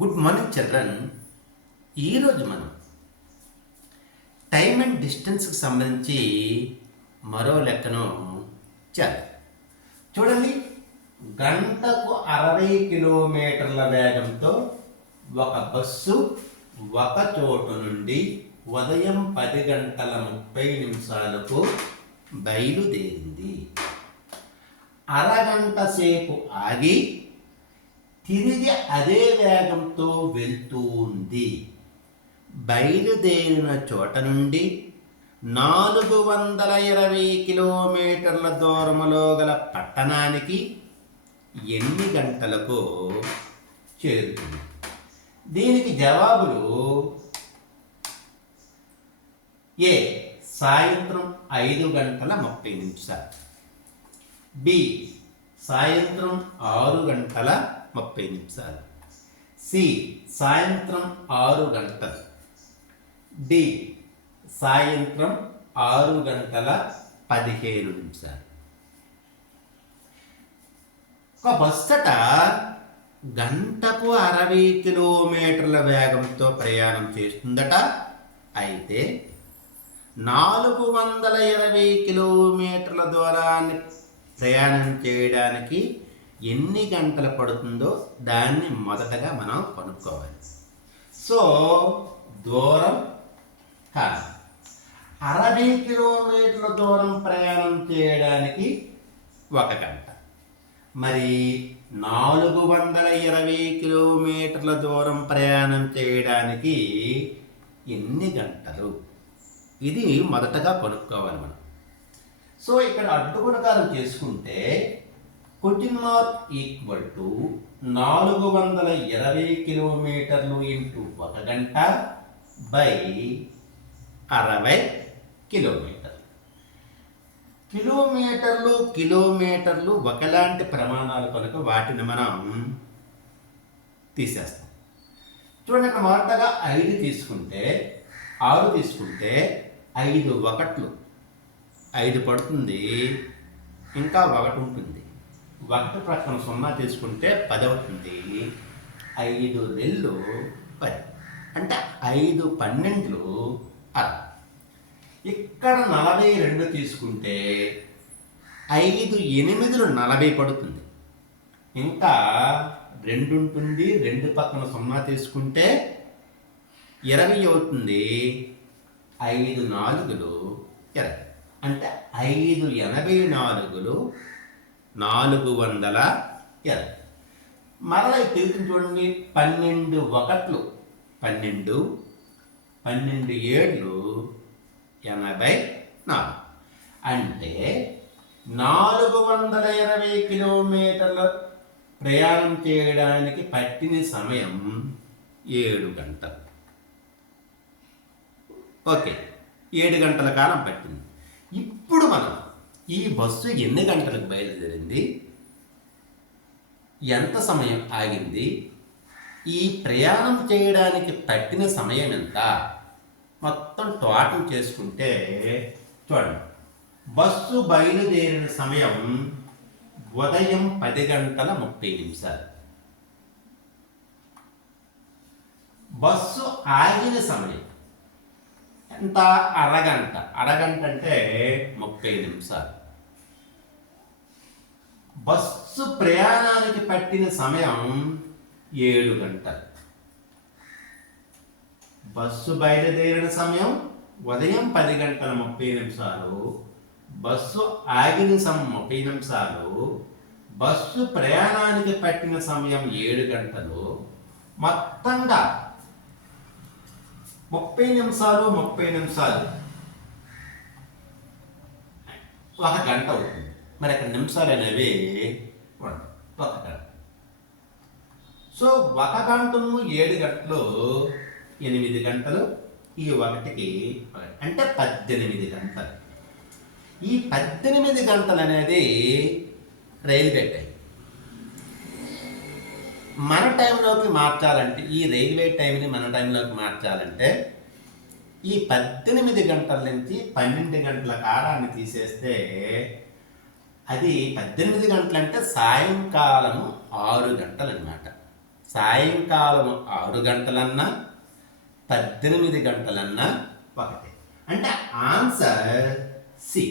Good morning children. ఈరోజు మనం time and డిస్టెన్స్కి సంబంధించి మరో లెక్కను చేద్దాం. చూడండి, గంటకు 60 కిలోమీటర్ల వేగంతో ఒక బస్సు ఒక చోటు నుండి ఉదయం 10 గంటల 30 నిమిషాలకు బయలుదేరింది. అరగంట సేపు ఆగి తిరిగి అదే వేగంతో వెళ్తూ ఉంది. బయలుదేరిన చోట నుండి 420 కిలోమీటర్ల దూరంలో గల పట్టణానికి ఎన్ని గంటలకు చేరుతుంది? దీనికి జవాబులు: ఏ సాయంత్రం 5 గంటల 30 నిమిషాలు, బి సాయంత్రం 6 గంటల 30 నిమిషాలు, సి సాయంత్రం 6 గంటలు, డి సాయంత్రం 6 గంటల 15 నిమిషాలు. ఒక బస్సట గంటకు 60 కిలోమీటర్ల వేగంతో ప్రయాణం చేస్తుందట. అయితే 420 కిలోమీటర్ల దూరాన్ని ప్రయాణం చేయడానికి ఎన్ని గంటలు పడుతుందో దాన్ని మొదటగా మనం కనుక్కోవాలి. సో దూరం 60 కిలోమీటర్ల దూరం ప్రయాణం చేయడానికి 1 గంట. మరి 420 కిలోమీటర్ల దూరం ప్రయాణం చేయడానికి ఎన్ని గంటలు? ఇది మొదటగా కనుక్కోవాలి మనం. సో ఇక్కడ అడ్డుగుణకారం చేసుకుంటే క్వశ్చన్ మార్క్ ఈక్వల్ టు 420 కిలోమీటర్లు ఇంటూ 1 గంట బై 60 కిలోమీటర్లు. కిలోమీటర్లు ఒకలాంటి ప్రమాణాలు కనుక వాటిని మనం తీసేస్తాం. చూడండి, ఇక్కడ మొదటగా 5 తీసుకుంటే 6 తీసుకుంటే 5 ఒకట్లు 5 పడుతుంది, ఇంకా 1 ఉంటుంది. 1 ప్రక్కన 0 తీసుకుంటే 10 అవుతుంది. 5 2 10 అంటే 5 12 60. ఇక్కడ 42 తీసుకుంటే 5 8 40 పడుతుంది, ఇంకా 2 ఉంటుంది. 2 పక్కన 0 తీసుకుంటే 20 అవుతుంది. 5 4 20 అంటే 5 84 420. మరలా తిరుగుతుంది చూడండి, 12 ఒకట్లు 12, 12 7 84 అంటే 420 కిలోమీటర్ల ప్రయాణం చేయడానికి పట్టిన సమయం 7 గంటలు. ఓకే, 7 గంటల కాలం పట్టింది. ఇప్పుడు మనం ఈ బస్సు ఎన్ని గంటలకు బయలుదేరింది, ఎంత సమయం ఆగింది, ఈ ప్రయాణం చేయడానికి పట్టిన సమయం ఎంత, మొత్తం టోటల్ చేసుకుంటే చూడండి, బస్సు బయలుదేరిన సమయం ఉదయం 10 గంటల 30 నిమిషాలు. బస్సు ఆగిన సమయం ఎంత? అరగంట. అరగంట అంటే 30 నిమిషాలు. బస్సు ప్రయాణానికి పట్టిన సమయం 7 గంటలు. బస్సు బయలుదేరిన సమయం ఉదయం 10 గంటల 30 నిమిషాలు. బస్సు ఆగిన సమయం 30 నిమిషాలు. బస్సు ప్రయాణానికి పట్టిన సమయం 7 గంటలు. మొత్తంగా 30 నిమిషాలు 1 గంట అవుతుంది. మరి అక్కడ నిమిషాలు అనేవి 1 గంట. సో 1 గంటను 7 గంటలు 8 గంటలు, ఈ 1కి అంటే 18 గంటలు. ఈ 18 గంటలు అనేది రైల్వే టైం. మన టైంలోకి మార్చాలంటే, ఈ రైల్వే టైంని మన టైంలోకి మార్చాలంటే ఈ 18 గంటల నుంచి 12 గంటల కాలాన్ని తీసేస్తే అది 18 గంటలు అంటే సాయంకాలం 6 గంటలు అన్నమాట. సాయంకాలం 6 గంటలన్నా 18 గంటలన్నా ఒకటే. అంటే ఆన్సర్ సి.